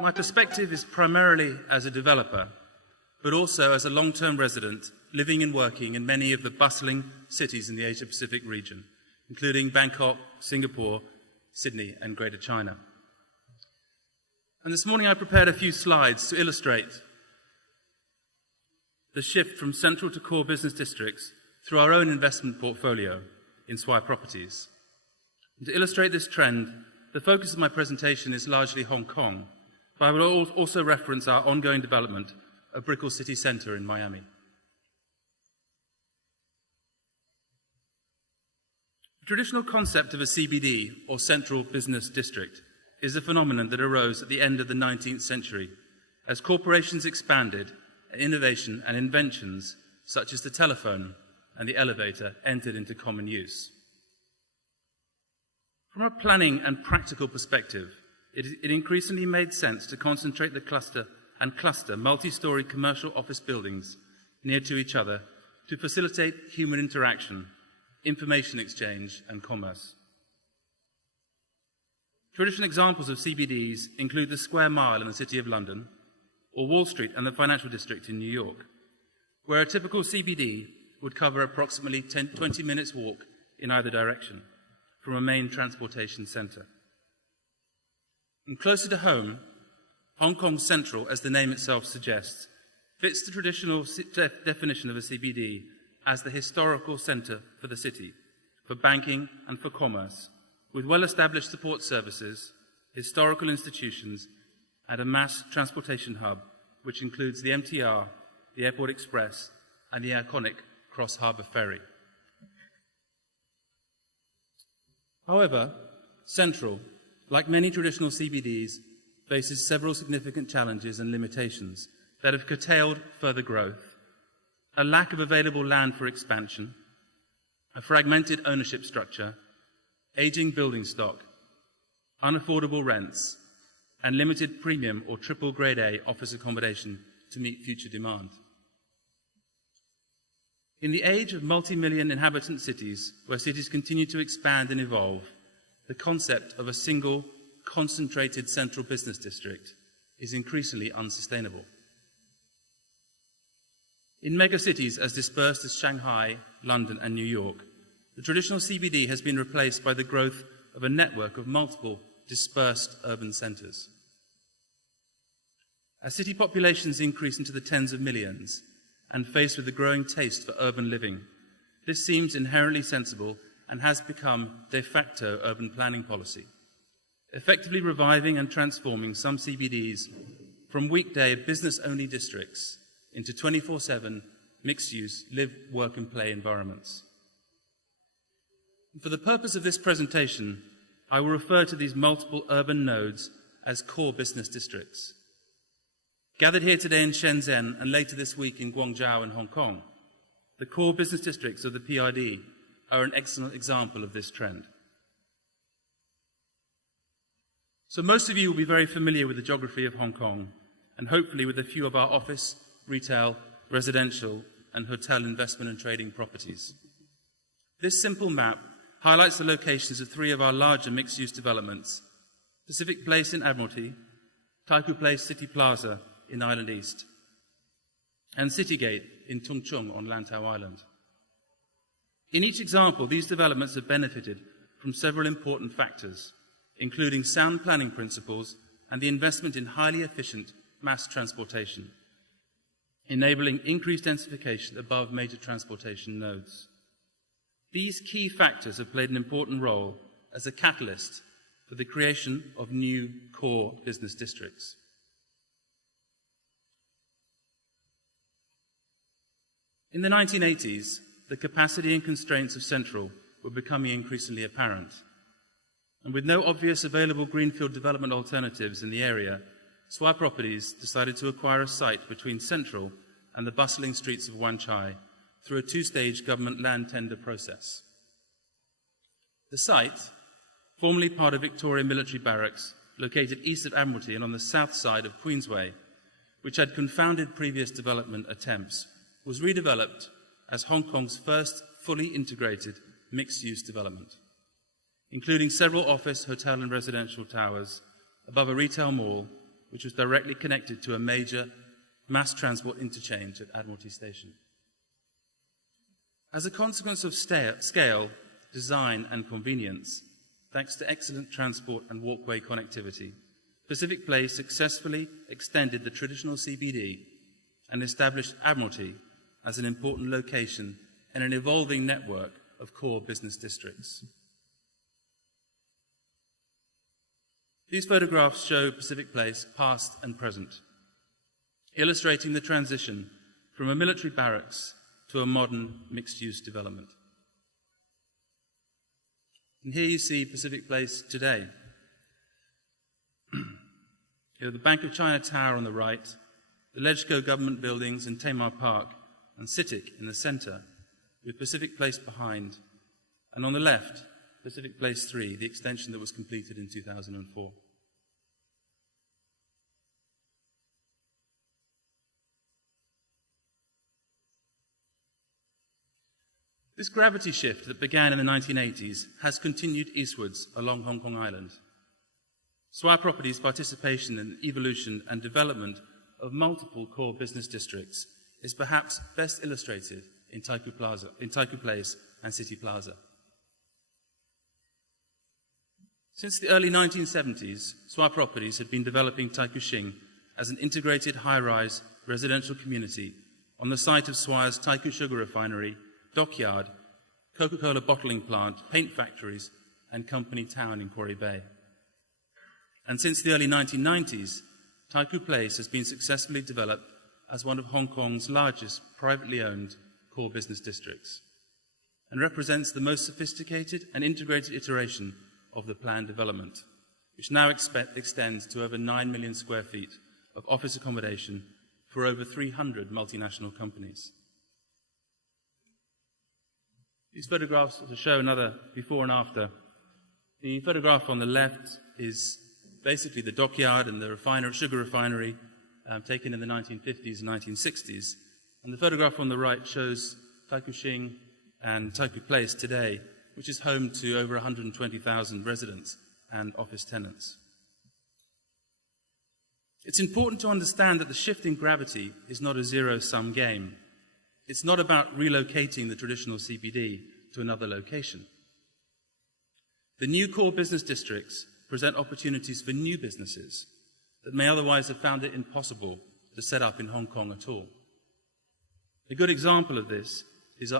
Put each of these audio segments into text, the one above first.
My perspective is primarily as a developer, but also as a long-term resident living and working in many of the bustling cities in the Asia-Pacific region, including Bangkok, Singapore, Sydney, and Greater China. And this morning I prepared a few slides to illustrate the shift from central to core business districts through our own investment portfolio in Swire properties. And to illustrate this trend, the focus of my presentation is largely Hong Kong, but I will also reference our ongoing development of Brickell City Centre in Miami. The traditional concept of a CBD, or central business district, is a phenomenon that arose at the end of the 19th century as corporations expanded and innovation and inventions such as the telephone and the elevator entered into common use. From a planning and practical perspective, it increasingly made sense to concentrate the cluster multi-story commercial office buildings near to each other to facilitate human interaction, information exchange, and commerce. Traditional examples of CBDs include the Square Mile in the City of London, or Wall Street and the Financial District in New York, where a typical CBD would cover approximately 20 minutes walk in either direction from a main transportation centre. And closer to home, Hong Kong Central, as the name itself suggests, fits the traditional definition of a CBD as the historical centre for the city, for banking and for commerce, with well-established support services, historical institutions, and a mass transportation hub, which includes the MTR, the Airport Express, and the iconic Cross Harbour Ferry. However, Central, like many traditional CBDs, faces several significant challenges and limitations that have curtailed further growth: a lack of available land for expansion, a fragmented ownership structure, aging building stock, unaffordable rents, and limited premium or triple grade A office accommodation to meet future demand. In the age of multi-million inhabitant cities, where cities continue to expand and evolve, the concept of a single, concentrated central business district is increasingly unsustainable. In megacities as dispersed as Shanghai, London, and New York, the traditional CBD has been replaced by the growth of a network of multiple dispersed urban centres. As city populations increase into the tens of millions, and faced with the growing taste for urban living, this seems inherently sensible and has become de facto urban planning policy, effectively reviving and transforming some CBDs from weekday business-only districts into 24/7 mixed-use live, work and play environments. For the purpose of this presentation, I will refer to these multiple urban nodes as core business districts. Gathered here today in Shenzhen and later this week in Guangzhou and Hong Kong, the core business districts of the PRD are an excellent example of this trend. So most of you will be very familiar with the geography of Hong Kong, and hopefully with a few of our office, retail, residential, and hotel investment and trading properties. This simple map highlights the locations of three of our larger mixed-use developments: Pacific Place in Admiralty, Taikoo Place Cityplaza in Island East, and Citygate in Tung Chung on Lantau Island. In each example, these developments have benefited from several important factors, including sound planning principles and the investment in highly efficient mass transportation, enabling increased densification above major transportation nodes. These key factors have played an important role as a catalyst for the creation of new core business districts. In the 1980s, the capacity and constraints of Central were becoming increasingly apparent. And with no obvious available greenfield development alternatives in the area, Swire Properties decided to acquire a site between Central and the bustling streets of Wan Chai through a two-stage government land tender process. The site, formerly part of Victoria Military Barracks, located east of Admiralty and on the south side of Queensway, which had confounded previous development attempts, was redeveloped as Hong Kong's first fully integrated mixed-use development, including several office, hotel and residential towers above a retail mall, which was directly connected to a major mass transport interchange at Admiralty Station. As a consequence of scale, design and convenience, thanks to excellent transport and walkway connectivity, Pacific Place successfully extended the traditional CBD and established Admiralty as an important location in an evolving network of core business districts. These photographs show Pacific Place past and present, illustrating the transition from a military barracks to a modern mixed-use development. And here you see Pacific Place today. The Bank of China Tower on the right, the Legco government buildings in Tamar Park, and CITIC in the centre, with Pacific Place behind, and on the left, Pacific Place 3, the extension that was completed in 2004. This gravity shift that began in the 1980s has continued eastwards along Hong Kong Island. Swire Properties' participation in the evolution and development of multiple core business districts is perhaps best illustrated in Taikoo Place and Cityplaza. Since the early 1970s, Swire Properties had been developing Taikoo as an integrated high-rise residential community on the site of Swire's Taikoo Sugar Refinery, dockyard, Coca-Cola bottling plant, paint factories, and company town in Quarry Bay. And since the early 1990s, Taikoo Place has been successfully developed as one of Hong Kong's largest privately owned core business districts and represents the most sophisticated and integrated iteration of the planned development, which now extends to over 9 million square feet of office accommodation for over 300 multinational companies. These photographs show another before and after. The photograph on the left is basically the dockyard and the sugar refinery taken in the 1950s and 1960s. And the photograph on the right shows Taikoo and Taikoo Place today, which is home to over 120,000 residents and office tenants. It's important to understand that the shift in gravity is not a zero-sum game. It's not about relocating the traditional CBD to another location. The new core business districts present opportunities for new businesses that may otherwise have found it impossible to set up in Hong Kong at all. A good example of this is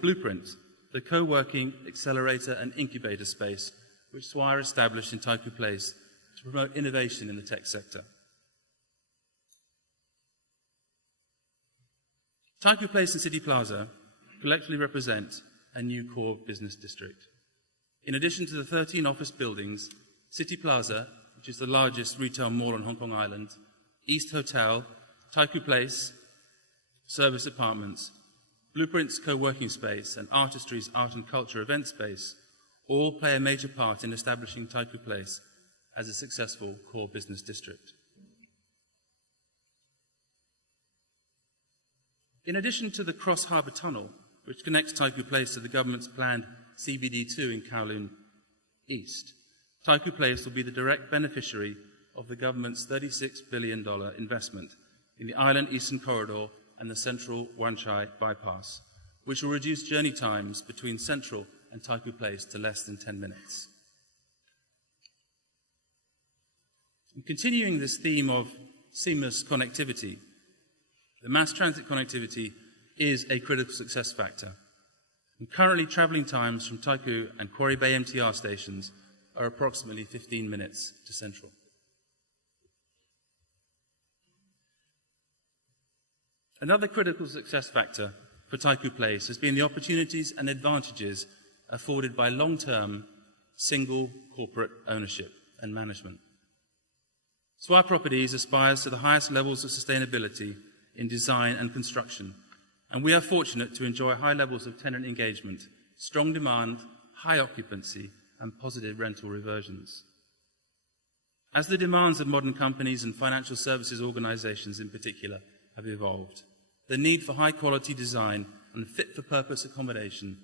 Blueprint, the co-working accelerator and incubator space which Swire established in Taikoo Place to promote innovation in the tech sector. Taikoo Place and Cityplaza collectively represent a new core business district. In addition to the 13 office buildings, Cityplaza, which is the largest retail mall on Hong Kong Island, East Hotel, Taikoo Place, service apartments, Blueprint's co-working space, and Artistry's art and culture event space all play a major part in establishing Taikoo Place as a successful core business district. In addition to the Cross Harbour Tunnel, which connects Taikoo Place to the government's planned CBD2 in Kowloon East, Taikoo Place will be the direct beneficiary of the government's $36 billion investment in the Island Eastern Corridor and the Central Wan Chai Bypass, which will reduce journey times between Central and Taikoo Place to less than 10 minutes. And continuing this theme of seamless connectivity, the mass transit connectivity is a critical success factor. And currently, travelling times from Taikoo and Quarry Bay MTR stations are approximately 15 minutes to Central. Another critical success factor for Taikoo Place has been the opportunities and advantages afforded by long-term, single corporate ownership and management. Swire Properties aspires to the highest levels of sustainability in design and construction, and we are fortunate to enjoy high levels of tenant engagement, strong demand, high occupancy, and positive rental reversions. As the demands of modern companies and financial services organizations in particular have evolved, the need for high-quality design and fit-for-purpose accommodation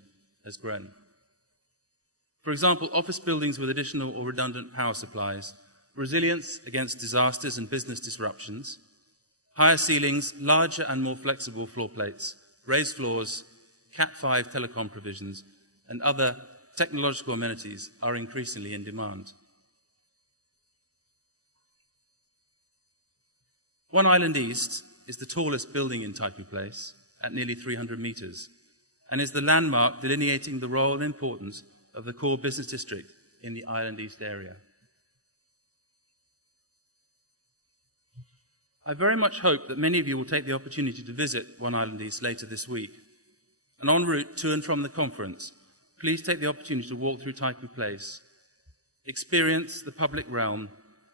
has grown. For example, office buildings with additional or redundant power supplies, resilience against disasters and business disruptions, higher ceilings, larger and more flexible floor plates, raised floors, Cat5 telecom provisions, and other technological amenities are increasingly in demand. One Island East is the tallest building in Taikoo Place at nearly 300 metres and is the landmark delineating the role and importance of the core business district in the Island East area. I very much hope that many of you will take the opportunity to visit One Island East later this week. And en route to and from the conference, please take the opportunity to walk through Taikoo Place, experience the public realm,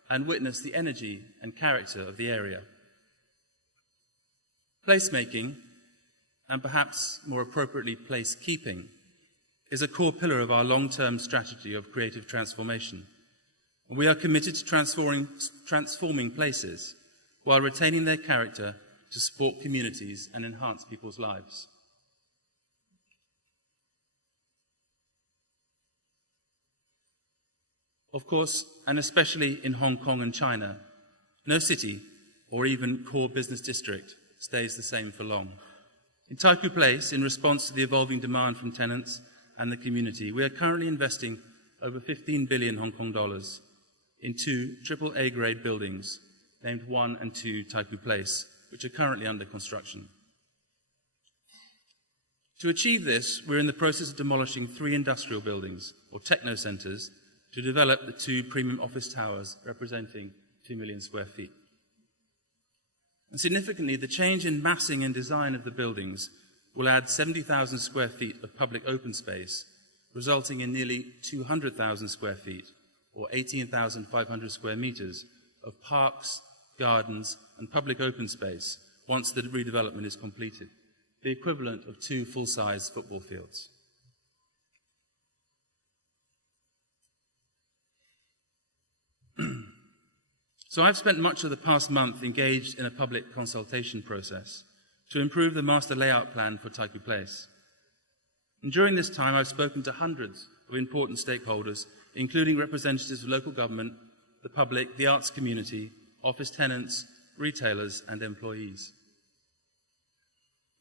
and witness the energy and character of the area. Placemaking, and perhaps more appropriately placekeeping, is a core pillar of our long-term strategy of creative transformation. And we are committed to transforming places while retaining their character to support communities and enhance people's lives. Of course, and especially in Hong Kong and China, no city or even core business district stays the same for long. In Taikoo Place, in response to the evolving demand from tenants and the community, we are currently investing over 15 billion Hong Kong dollars in two AAA grade buildings named 1 and 2 Taikoo Place, which are currently under construction. To achieve this, we're in the process of demolishing 3 industrial buildings, or techno centres, to develop the 2 premium office towers representing 2 million square feet. And significantly, the change in massing and design of the buildings will add 70,000 square feet of public open space, resulting in nearly 200,000 square feet, or 18,500 square metres, of parks, gardens and public open space once the redevelopment is completed, the equivalent of 2 full-size football fields. So I've spent much of the past month engaged in a public consultation process to improve the master layout plan for Taikoo Place. And during this time, I've spoken to hundreds of important stakeholders, including representatives of local government, the public, the arts community, office tenants, retailers, and employees.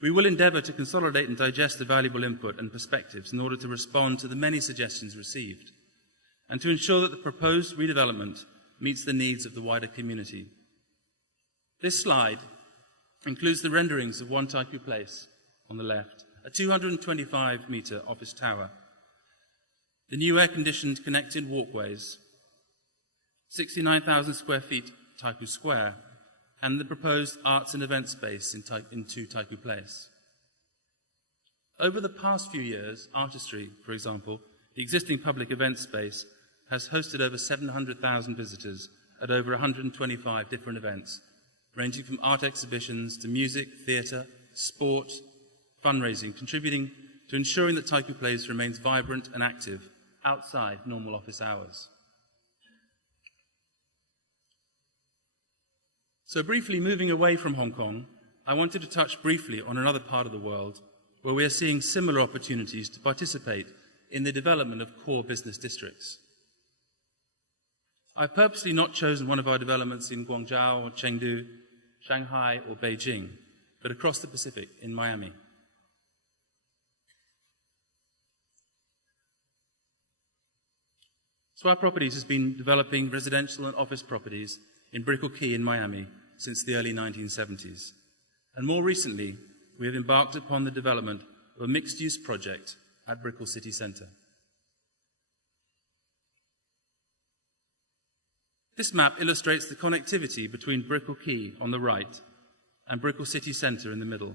We will endeavour to consolidate and digest the valuable input and perspectives in order to respond to the many suggestions received, and to ensure that the proposed redevelopment meets the needs of the wider community. This slide includes the renderings of 1 Taikoo Place on the left, a 225-metre office tower, the new air-conditioned connected walkways, 69,000 square feet Taikoo Square, and the proposed arts and event space in 2 Taikoo Place. Over the past few years, Artistry, for example, the existing public event space, has hosted over 700,000 visitors at over 125 different events, ranging from art exhibitions to music, theatre, sport, fundraising, contributing to ensuring that Taikoo Place remains vibrant and active outside normal office hours. So briefly moving away from Hong Kong, I wanted to touch briefly on another part of the world where we are seeing similar opportunities to participate in the development of core business districts. I've purposely not chosen one of our developments in Guangzhou or Chengdu, Shanghai or Beijing, but across the Pacific in Miami. Swire Properties has been developing residential and office properties in Brickell Key in Miami since the early 1970s. And more recently, we have embarked upon the development of a mixed-use project at Brickell City Centre. This map illustrates the connectivity between Brickell Key on the right and Brickell City Centre in the middle,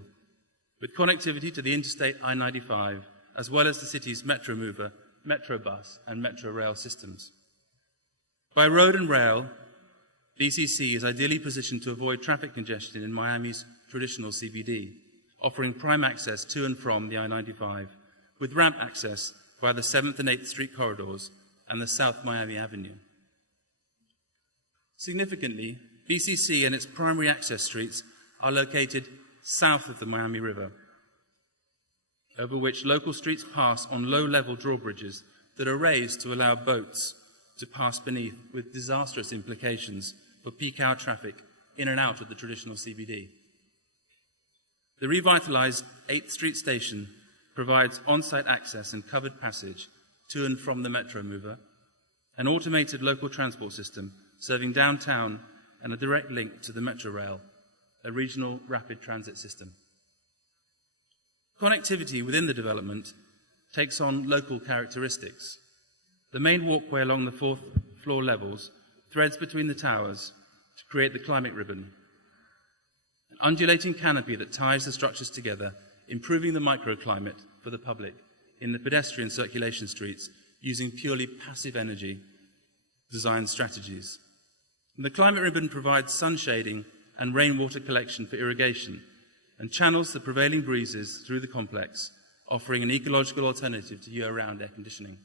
with connectivity to the Interstate I-95, as well as the city's Metro Mover, Metro Bus and Metro Rail systems. By road and rail, BCC is ideally positioned to avoid traffic congestion in Miami's traditional CBD, offering prime access to and from the I-95, with ramp access via the 7th and 8th Street corridors and the South Miami Avenue. Significantly, BCC and its primary access streets are located south of the Miami River. over which local streets pass on low-level drawbridges that are raised to allow boats to pass beneath, with disastrous implications for peak hour traffic in and out of the traditional CBD. The revitalised 8th Street station provides on-site access and covered passage to and from the Metro mover, an automated local transport system serving downtown, and a direct link to the Metro Rail, a regional rapid transit system. Connectivity within the development takes on local characteristics. The main walkway along the 4th floor levels threads between the towers to create the climate ribbon, an undulating canopy that ties the structures together, improving the microclimate for the public in the pedestrian circulation streets using purely passive energy design strategies. And the climate ribbon provides sun shading and rainwater collection for irrigation and channels the prevailing breezes through the complex, offering an ecological alternative to year-round air conditioning.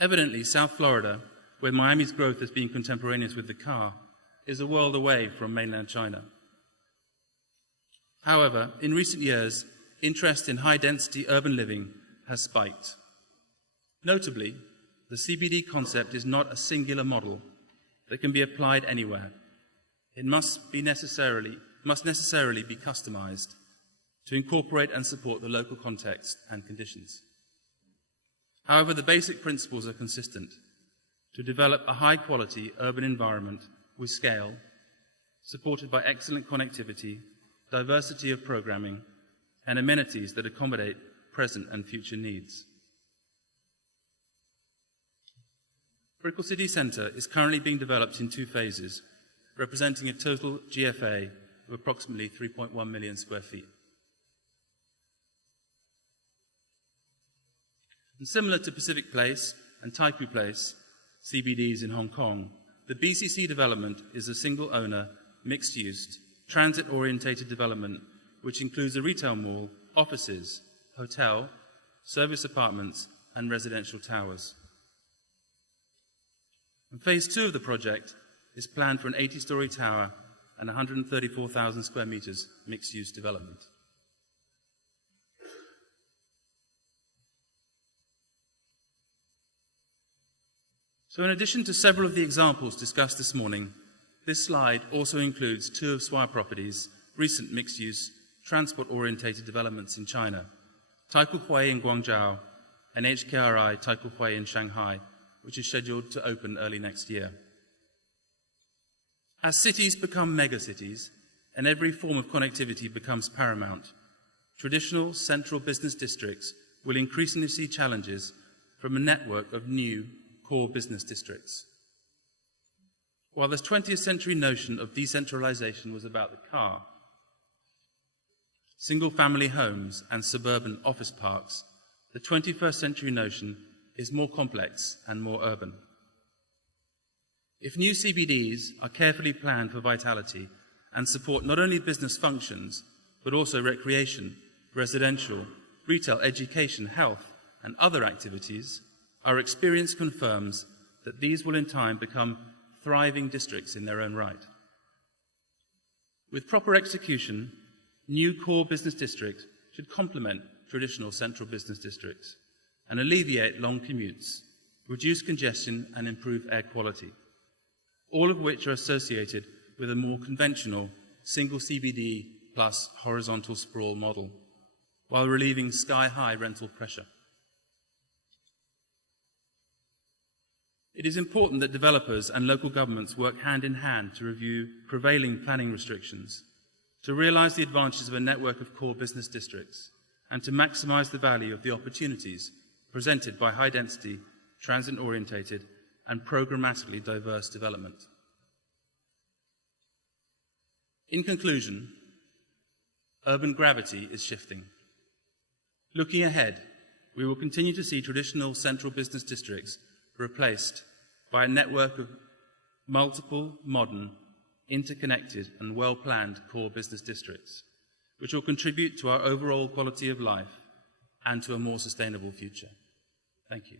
Evidently, South Florida, where Miami's growth has been contemporaneous with the car, is a world away from mainland China. However, in recent years, interest in high-density urban living has spiked. Notably, the CBD concept is not a singular model that can be applied anywhere. It must necessarily be customized to incorporate and support the local context and conditions. However, the basic principles are consistent: to develop a high-quality urban environment with scale, supported by excellent connectivity, diversity of programming, and amenities that accommodate present and future needs. Brickell City Centre is currently being developed in 2 phases, representing a total GFA of approximately 3.1 million square feet. And similar to Pacific Place and Taikoo Place, CBDs in Hong Kong, the BCC development is a single-owner, mixed-use, transit-orientated development which includes a retail mall, offices, hotel, service apartments, and residential towers. And phase 2 of the project is planned for an 80-storey tower and 134,000 square metres mixed-use development. So in addition to several of the examples discussed this morning, this slide also includes 2 of Swire Properties' recent mixed-use, transport-orientated developments in China, Taikoo Hui in Guangzhou and HKRI Taikoo Hui in Shanghai, which is scheduled to open early next year. As cities become megacities and every form of connectivity becomes paramount, traditional central business districts will increasingly see challenges from a network of new core business districts. While the 20th century notion of decentralization was about the car, single-family homes and suburban office parks, the 21st century notion is more complex and more urban. If new CBDs are carefully planned for vitality and support not only business functions, but also recreation, residential, retail, education, health, and other activities, our experience confirms that these will in time become thriving districts in their own right. With proper execution, new core business districts should complement traditional central business districts and alleviate long commutes, reduce congestion, and improve air quality, all of which are associated with a more conventional single CBD plus horizontal sprawl model, while relieving sky-high rental pressure. It is important that developers and local governments work hand in hand to review prevailing planning restrictions, to realise the advantages of a network of core business districts, and to maximise the value of the opportunities presented by high-density, transit-orientated, and programmatically diverse development. In conclusion, urban gravity is shifting. Looking ahead, we will continue to see traditional central business districts replaced by a network of multiple, modern, interconnected and well-planned core business districts, which will contribute to our overall quality of life and to a more sustainable future. Thank you.